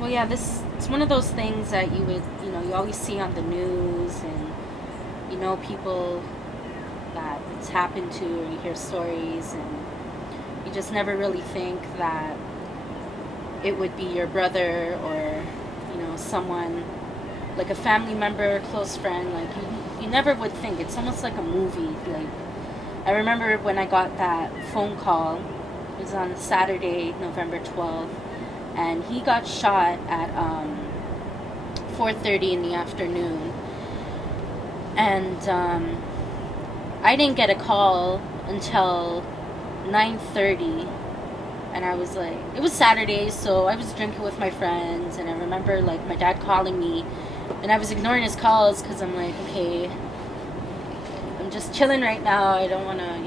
Well, yeah, this it's one of those things that you always see on the news, and people that it's happened to, or you hear stories, and you just never really think that it would be your brother, or someone like a family member, close friend. Like you never would think. It's almost like a movie. Like I remember when I got that phone call. It was on Saturday, November 12th, and he got shot at 4:30 in the afternoon. And I didn't get a call until 9:30, and I was like, it was Saturday, so I was drinking with my friends, and I remember like my dad calling me, and I was ignoring his calls because I'm like, okay, I'm just chilling right now. I don't want to,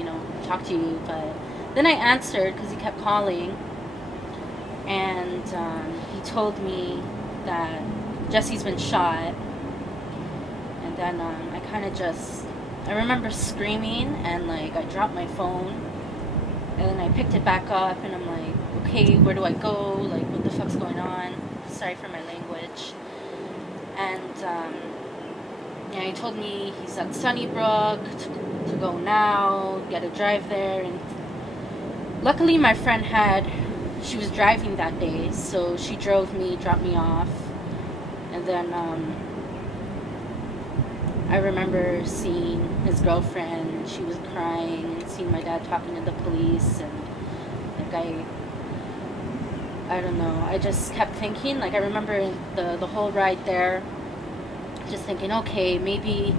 talk to you. But then I answered because he kept calling, and he told me that Jesse's been shot. And then I kind of just, I remember screaming, and like I dropped my phone, and then I picked it back up, and I'm like, okay, where do I go? Like, what the fuck's going on? Sorry for my language. And yeah, he told me he's at Sunnybrook to go now, get a drive there. And luckily my friend she was driving that day, so she drove me, dropped me off. And then I remember seeing his girlfriend, she was crying, and seeing my dad talking to the police. And like I don't know, I just kept thinking, like I remember the whole ride there, just thinking, okay, maybe,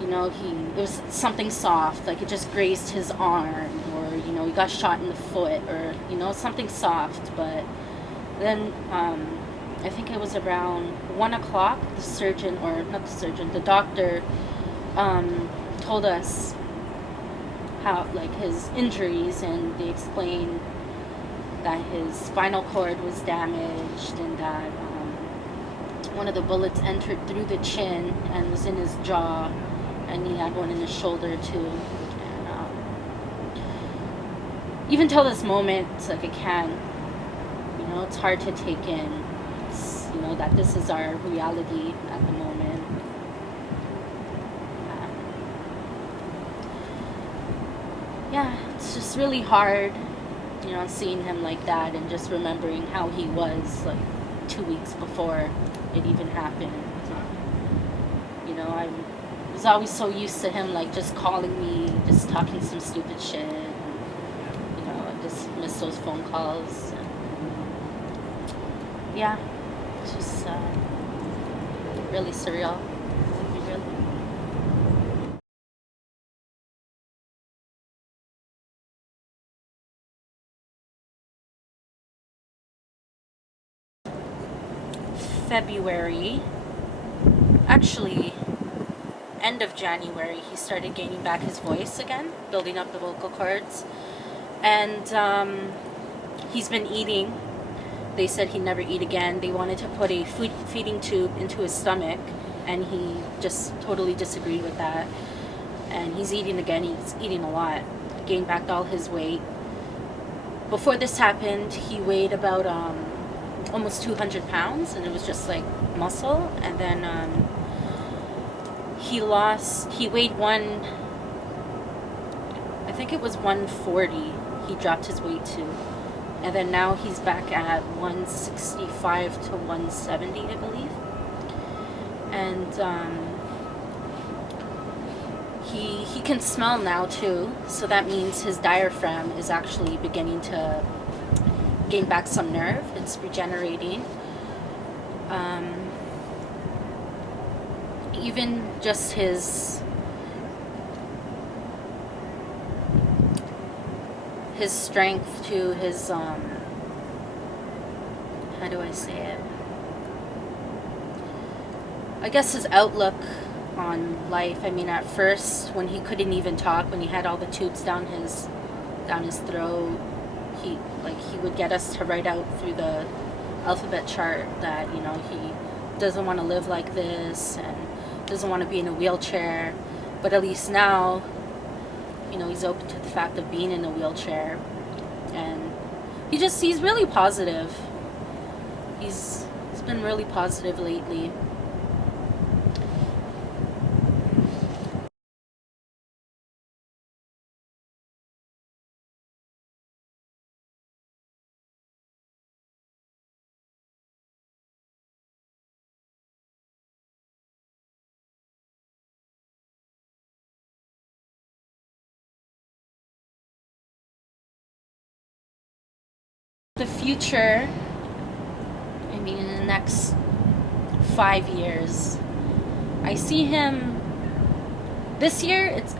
it was something soft, like it just grazed his arm, or, he got shot in the foot, or, something soft. But then, I think it was around 1 o'clock, the surgeon, or not the surgeon, the doctor, told us how, like, his injuries, and they explained that his spinal cord was damaged, and that one of the bullets entered through the chin and was in his jaw, and he had one in his shoulder too. And even till this moment, it's like I can't, it's hard to take in. It's, that this is our reality at the moment. Yeah, it's just really hard, seeing him like that, and just remembering how he was like 2 weeks before it even happened. I was always so used to him like just calling me, just talking some stupid shit. And, I just miss those phone calls. And, yeah, it's just really surreal. Really. February, actually end of January, he started gaining back his voice again, building up the vocal cords. And he's been eating. They said he'd never eat again. They wanted to put a feeding tube into his stomach, and he just totally disagreed with that. And he's eating again. He's eating a lot. Gained back all his weight. Before this happened, he weighed about almost 200 pounds, and it was just like muscle. And then he weighed I think it was 140. He dropped his weight to. And then now he's back at 165 to 170, I believe. And he can smell now too, so that means his diaphragm is actually beginning to gain back some nerve. It's regenerating. Even just his strength to his how do I say it? I guess his outlook on life. I mean, at first, when he couldn't even talk, when he had all the tubes down his throat, he would get us to write out through the alphabet chart that he doesn't want to live like this and doesn't want to be in a wheelchair. But at least now, he's open to the fact of being in a wheelchair, and he's really positive. He's been really positive lately. The future, I mean, in the next 5 years, I see him. This year, it's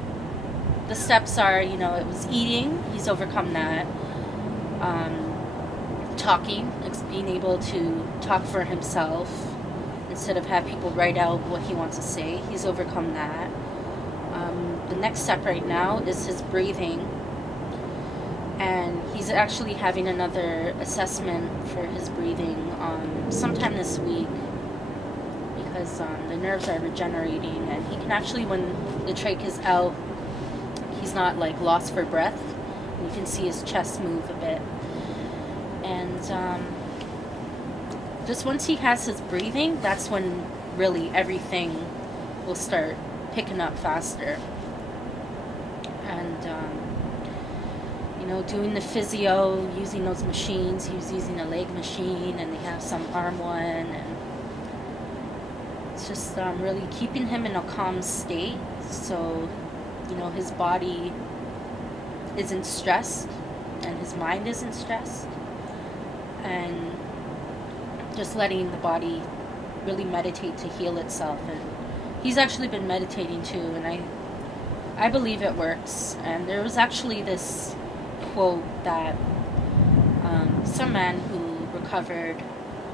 the steps are, it was eating. He's overcome that. Talking, being able to talk for himself instead of have people write out what he wants to say. He's overcome that. The next step right now is his breathing, and he's actually having another assessment for his breathing sometime this week, because the nerves are regenerating, and he can actually, when the trach is out, he's not like lost for breath. You can see his chest move a bit. And just once he has his breathing, that's when really everything will start picking up faster. And doing the physio, using those machines. He was using a leg machine, and they have some arm one, and it's just really keeping him in a calm state, so his body isn't stressed and his mind isn't stressed, and just letting the body really meditate to heal itself. And he's actually been meditating too, and I believe it works. And there was actually this quote that some man who recovered,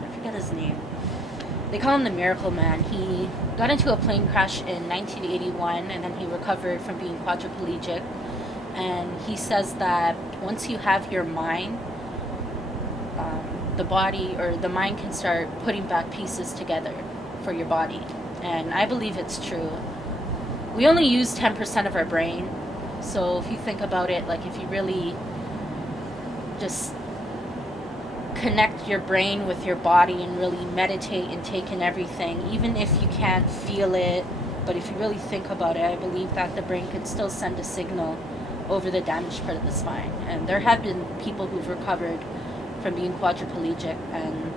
I forget his name, they call him the Miracle Man. He got into a plane crash in 1981, and then he recovered from being quadriplegic. And he says that once you have your mind, the body or the mind can start putting back pieces together for your body. And I believe it's true. We only use 10% of our brain. So if you think about it, like if you really just connect your brain with your body and really meditate and take in everything, even if you can't feel it, but if you really think about it, I believe that the brain can still send a signal over the damaged part of the spine. And there have been people who've recovered from being quadriplegic, and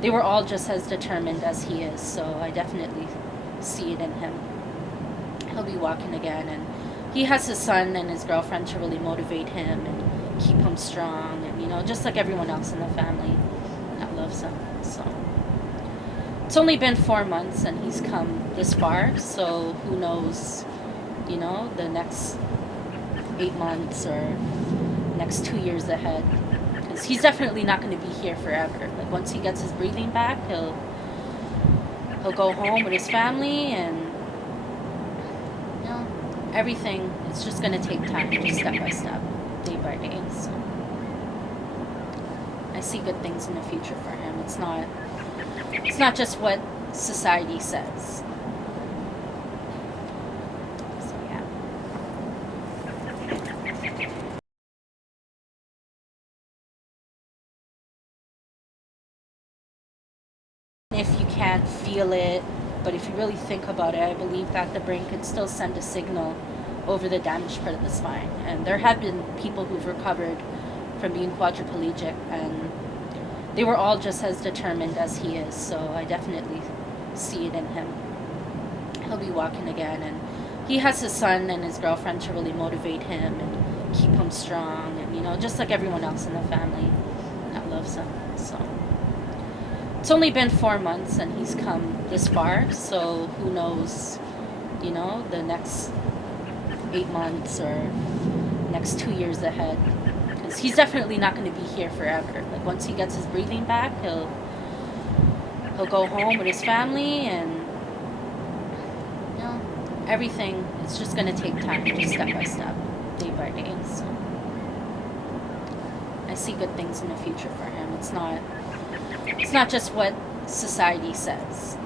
they were all just as determined as he is. So I definitely see it in him. He'll be walking again, and he has his son and his girlfriend to really motivate him and keep him strong, and just like everyone else in the family that loves him. So it's only been 4 months and he's come this far, so who knows, the next 8 months or next 2 years ahead, because he's definitely not going to be here forever. Like once he gets his breathing back, he'll go home with his family, and everything, it's just going to take time, just step by step, day by day. So I see good things in the future for him. It's not just what society says. So yeah. If you can't feel it, but if you really think about it, I believe that the brain can still send a signal over the damaged part of the spine. And there have been people who've recovered from being quadriplegic, and they were all just as determined as he is. So I definitely see it in him. He'll be walking again, and he has his son and his girlfriend to really motivate him and keep him strong, and just like everyone else in the family that loves him. So it's only been 4 months and he's come this far, so who knows, the next 8 months or next 2 years ahead, because he's definitely not going to be here forever. Like once he gets his breathing back, he'll go home with his family, and everything, it's just going to take time, just step by step, day by day. So I see good things in the future for him. It's not just what society says.